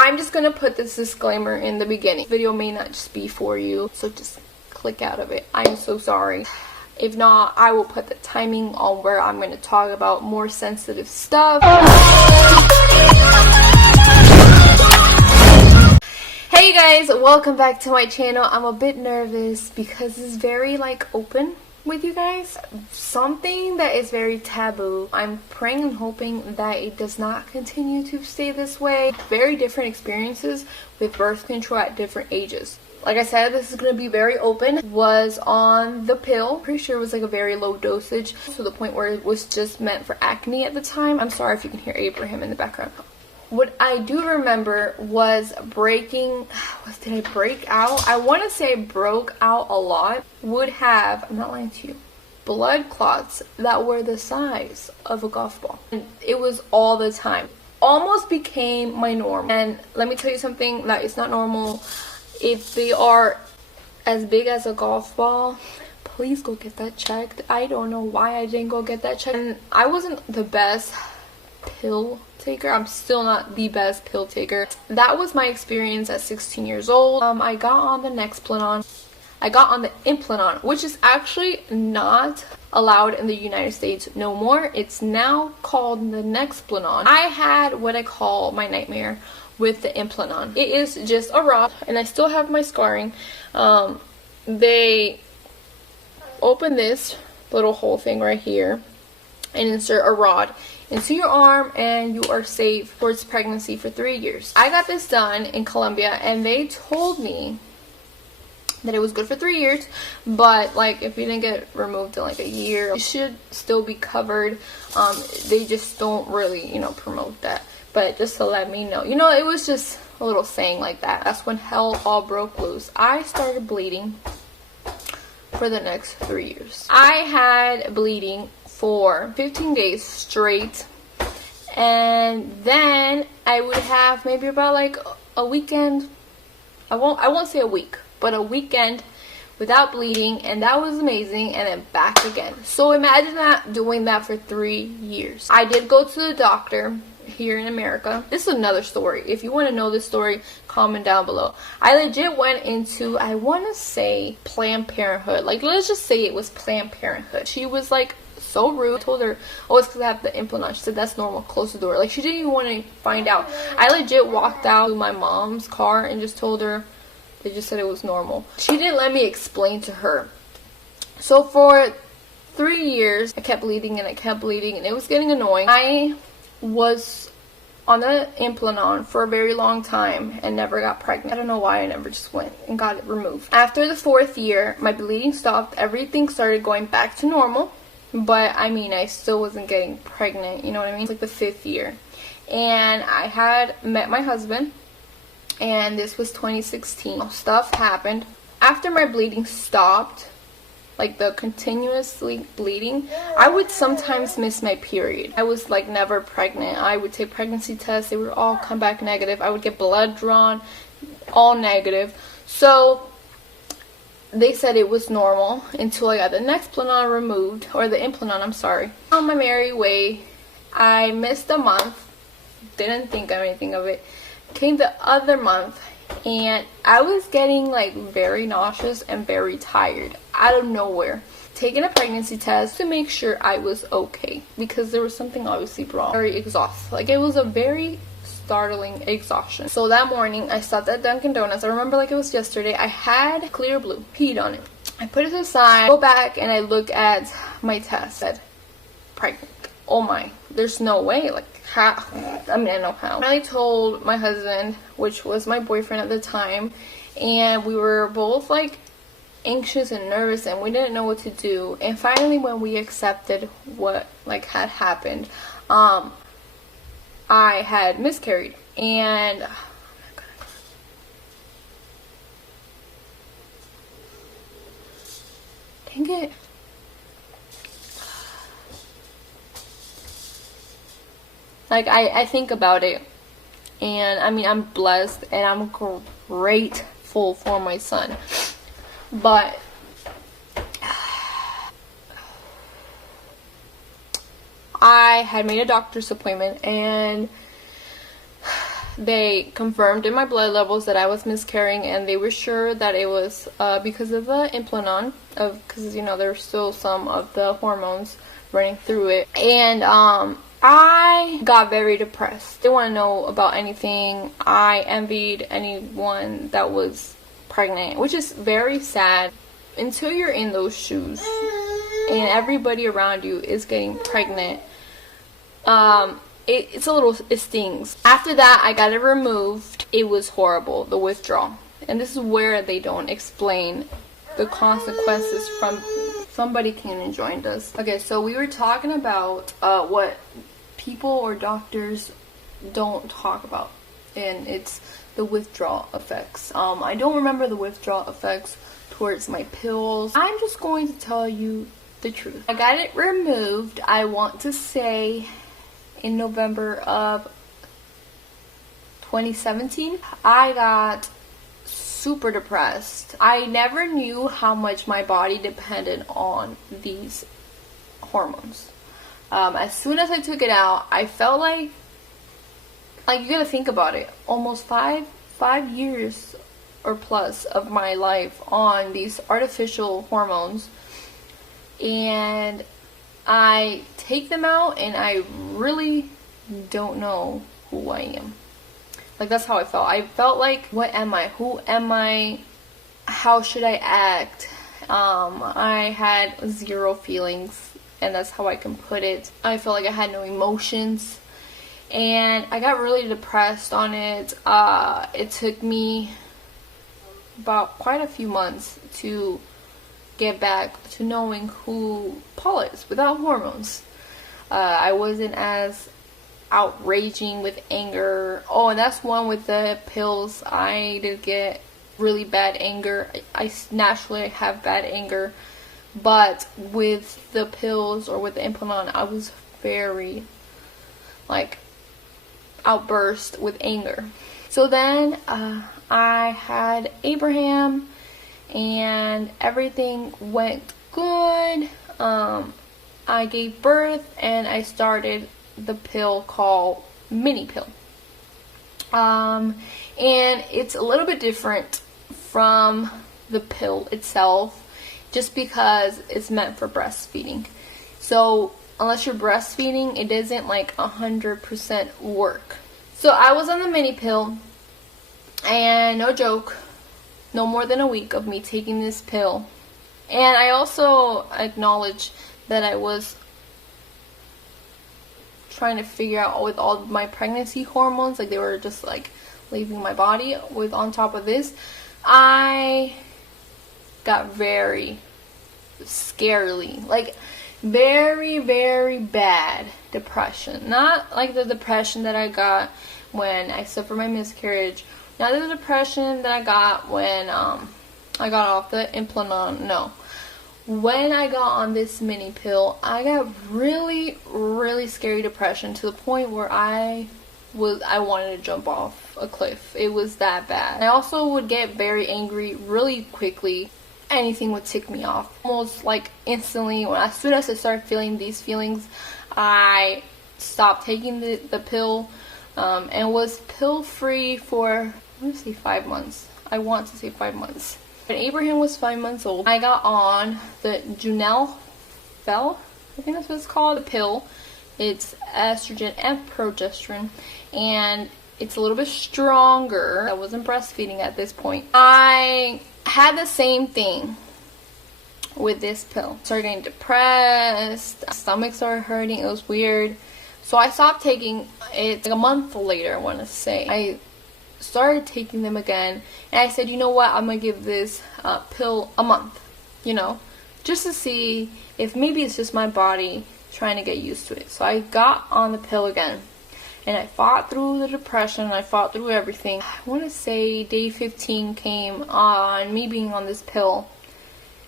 I'm just gonna put this disclaimer in the beginning. This video may not just be for you, so just click out of it. I'm so sorry. If not, I will put the timing on where I'm going to talk about more sensitive stuff. Hey you guys, welcome back to my channel. I'm a bit nervous because it's very open with you guys. Something that is very taboo. I'm praying and hoping that it does not continue to stay this way. Very different experiences with birth control at different ages. Like I said, this is going to be very open. Was on the pill. Pretty sure it was a very low dosage to the point where it was just meant for acne at the time. I'm sorry if you can hear Abraham in the background. What I do remember was breaking, did I break out? I want to say I broke out a lot. Would have, I'm not lying to you, blood clots that were the size of a golf ball. And it was all the time. Almost became my norm. And let me tell you something that is not normal. If they are as big as a golf ball, please go get that checked. I don't know why I didn't go get that checked. And I wasn't the best pill taker. I'm still not the best pill taker. That was my experience at 16 years old. I got on the Implanon. I got on the Implanon, which is actually not allowed in the United States no more. It's now called the Implanon. I had what I call my nightmare with the Implanon. It is just a rod, and I still have my scarring. They open this little hole thing right here and insert a rod into your arm, and you are safe towards pregnancy for 3 years. I got this done in Colombia, and they told me that it was good for 3 years, but if you didn't get removed in a year, you should still be covered. They just don't really promote that. But just to let me know, it was just a little saying like that. That's when hell all broke loose. I started bleeding for the next 3 years. I had bleeding for 15 days straight, and then I would have maybe about a weekend. I won't say a week, but a weekend without bleeding, and that was amazing, and then back again. So imagine that, doing that for 3 years. I did go to the doctor here in America. This is another story. If you want to know this story, comment down below. I legit went into, I want to say, Planned Parenthood. Let's just say it was Planned Parenthood. She was so rude. I told her, oh, it's because I have the Implanon. She said, that's normal, close the door. She didn't even want to find out. I legit walked out to my mom's car and just told her. They just said it was normal. She didn't let me explain to her. So for 3 years, I kept bleeding and I kept bleeding, and it was getting annoying. I was on the Implanon for a very long time and never got pregnant. I don't know why I never just went and got it removed. After the 4th year, my bleeding stopped. Everything started going back to normal. But I still wasn't getting pregnant. You know what I mean? It's the 5th year. And I had met my husband. And this was 2016. Stuff happened. After my bleeding stopped, the continuously bleeding, I would sometimes miss my period. I was never pregnant. I would take pregnancy tests. They would all come back negative. I would get blood drawn, all negative. So they said it was normal until I got the Implanon removed, or the Implanon, I'm sorry. On my merry way, I missed a month. Didn't think of anything of it. Came the other month, and I was getting very nauseous and very tired out of nowhere. Taking a pregnancy test to make sure I was okay, because there was something obviously wrong. Very exhausted. It was a very startling exhaustion. So that morning, I stopped at Dunkin' Donuts. I remember it was yesterday. I had Clear Blue, peed on it. I put it aside, go back, and I look at my test. Said pregnant. Oh my, there's no way. How? I know how. I told my husband, which was my boyfriend at the time, and we were both anxious and nervous, and we didn't know what to do. And finally, when we accepted what had happened, I had miscarried, and dang it. I think about it, and I'm blessed and I'm grateful for my son, but I had made a doctor's appointment, and they confirmed in my blood levels that I was miscarrying, and they were sure that it was because of the Implanon, because you know there's still some of the hormones running through it. And I got very depressed. Didn't want to know about anything. I envied anyone that was pregnant, which is very sad. Until you're in those shoes and everybody around you is getting pregnant, it stings. After that, I got it removed. It was horrible, the withdrawal. And this is where they don't explain the consequences from. Somebody came and joined us. Okay, so we were talking about what people or doctors don't talk about, and it's the withdrawal effects. I don't remember the withdrawal effects towards my pills. I'm just going to tell you the truth. I got it removed, I want to say, in November of 2017. I got super depressed. I never knew how much my body depended on these hormones. As soon as I took it out, I felt like you gotta think about it, almost five years or plus of my life on these artificial hormones, and I take them out and I really don't know who I am. Like, that's how I felt. I felt like, what am I? Who am I? How should I act? I had zero feelings, and that's how I can put it. I felt like I had no emotions, and I got really depressed on it. It took me about quite a few months to get back to knowing who Paul is without hormones. I wasn't as outraging with anger. Oh, and that's one with the pills. I did get really bad anger. I naturally have bad anger, but with the pills or with the Implanon, I was very outburst with anger. So then I had Abraham, and everything went good. I gave birth, and I started the pill called mini pill. And it's a little bit different from the pill itself, just because it's meant for breastfeeding. So unless you're breastfeeding, it doesn't 100% work. So I was on the mini pill, and no joke, no more than a week of me taking this pill. And I also acknowledge that I was trying to figure out with all my pregnancy hormones, they were just leaving my body. With on top of this, I got very scarily, very, very bad depression. Not like the depression that I got when I suffered my miscarriage. Not the depression that I got when I got off the Implanon. No. When I got on this mini pill, I got really, really scary depression to the point where I wanted to jump off a cliff. It was that bad. I also would get very angry really quickly. Anything would tick me off. Almost instantly, as soon as I started feeling these feelings, I stopped taking the pill and was pill free for, I want to say 5 months. When Abraham was 5 months old, I got on the Junel Fel, I think that's what it's called, the pill. It's estrogen and progesterone, and it's a little bit stronger. I wasn't breastfeeding at this point. I had the same thing with this pill. Started getting depressed, stomach started hurting, it was weird. So I stopped taking it a month later, I want to say. I started taking them again, and I said, you know what, I'm gonna give this pill a month, just to see if maybe it's just my body trying to get used to it. So I got on the pill again, and I fought through the depression, I fought through everything. I want to say day 15 came on me being on this pill.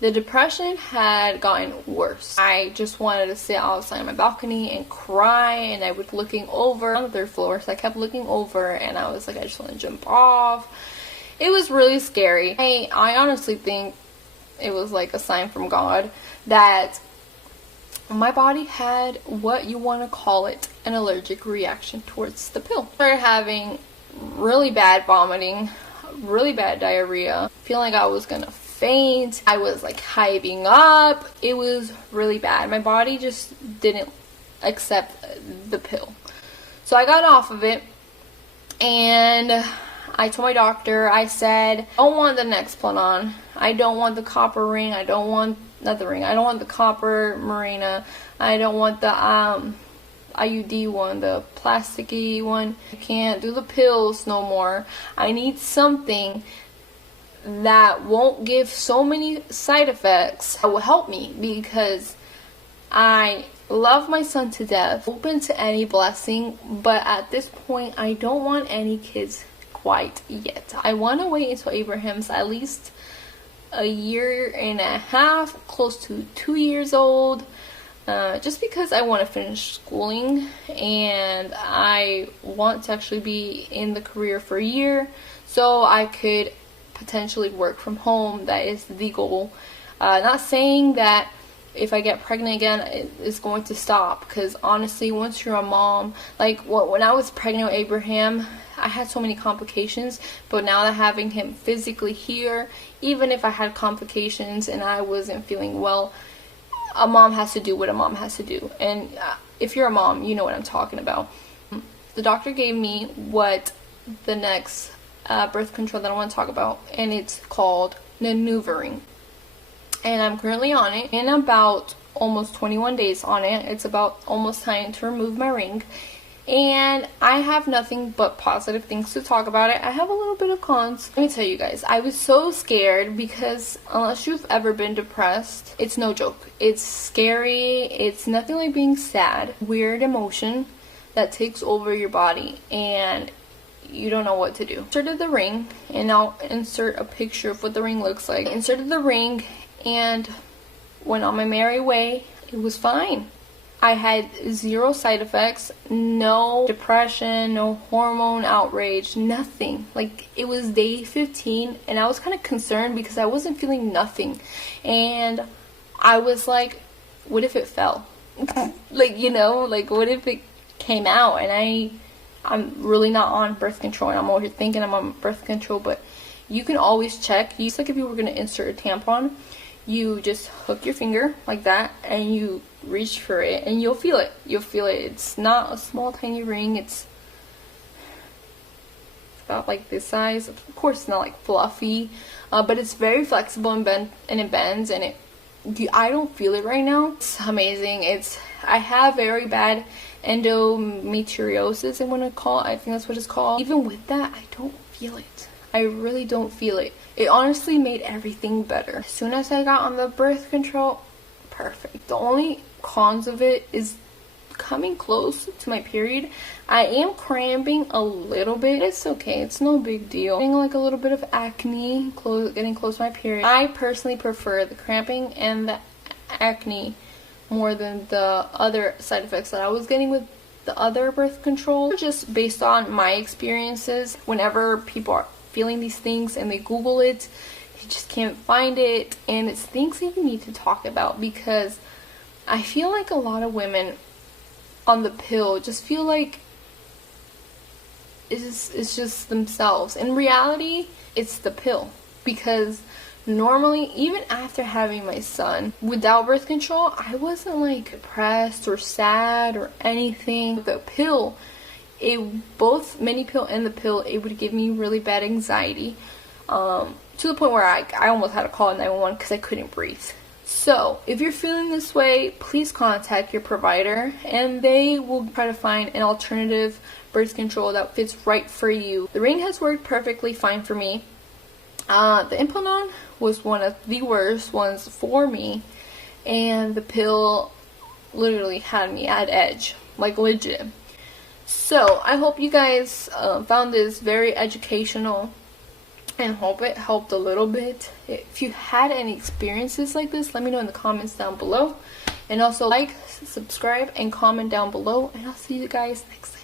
The depression had gotten worse. I just wanted to sit outside my balcony and cry, and I was looking over on the 3rd floor, so I kept looking over, and I was like, I just want to jump off. It was really scary. I honestly think it was a sign from God that my body had what you want to call it, an allergic reaction towards the pill. I started having really bad vomiting, really bad diarrhea, feeling like I was gonna faint. I was like hyping up. It was really bad. My body just didn't accept the pill. So I got off of it, and I told my doctor, I said, I don't want the Implanon. I don't want the copper ring. I don't want, not the ring, I don't want the copper Mirena. I don't want the IUD one, the plasticky one. I can't do the pills no more. I need something that won't give so many side effects that will help me, because I love my son to death, open to any blessing, but at this point I don't want any kids quite yet. I want to wait until Abraham's at least a year and a half, close to 2 years old, just because I want to finish schooling and I want to actually be in the career for a year so I could potentially work from home. That is the goal. Not saying that if I get pregnant again it's going to stop, because honestly, once you're a mom, like when I was pregnant with Abraham, I had so many complications, but now that having him physically here, even if I had complications and I wasn't feeling well, a mom has to do what a mom has to do. And if you're a mom, you know what I'm talking about. The doctor gave me what the next birth control that I want to talk about, and it's called the Nuvaring. And I'm currently on it, in about almost 21 days on it. It's about almost time to remove my ring, and I have nothing but positive things to talk about it. I have a little bit of cons. Let me tell you guys, I was so scared, because unless you've ever been depressed, it's no joke. It's scary. It's nothing like being sad. Weird emotion that takes over your body and you don't know what to do. Inserted the ring, and I'll insert a picture of what the ring looks like. Inserted the ring and went on my merry way. It was fine. I had 0 side effects, no depression, no hormone outrage, nothing. Like, it was day 15 and I was kind of concerned because I wasn't feeling nothing. And I was like, what if it fell? Like, you know, like what if it came out and I'm really not on birth control, and I'm over here thinking I'm on birth control, but you can always check. It's like if you were going to insert a tampon, you just hook your finger like that and you reach for it and you'll feel it. You'll feel it. It's not a small tiny ring. It's about like this size. Of course it's not like fluffy, but it's very flexible and it bends, and I don't feel it right now. It's amazing. I have very bad endometriosis, I think that's what it's called. Even with that, I don't feel it. I really don't feel it. It honestly made everything better. As soon as I got on the birth control, perfect. The only cons of it is coming close to my period. I am cramping a little bit. It's okay. It's no big deal. Getting like a little bit of acne, getting close to my period. I personally prefer the cramping and the acne more than the other side effects that I was getting with the other birth control. Just based on my experiences, whenever people are feeling these things and they Google it, you just can't find it, and it's things that you need to talk about, because I feel like a lot of women on the pill just feel like it's just themselves. In reality, it's the pill, because normally, even after having my son without birth control, I wasn't like depressed or sad or anything. The pill, both mini pill and the pill, it would give me really bad anxiety, to the point where I almost had to call 911 because I couldn't breathe. So if you're feeling this way, please contact your provider and they will try to find an alternative birth control that fits right for you. The ring has worked perfectly fine for me. The Implanon was one of the worst ones for me, and the pill literally had me at edge, like legit. So I hope you guys found this very educational and hope it helped a little bit. If you had any experiences like this, let me know in the comments down below, and also like, subscribe, and comment down below, and I'll see you guys next time.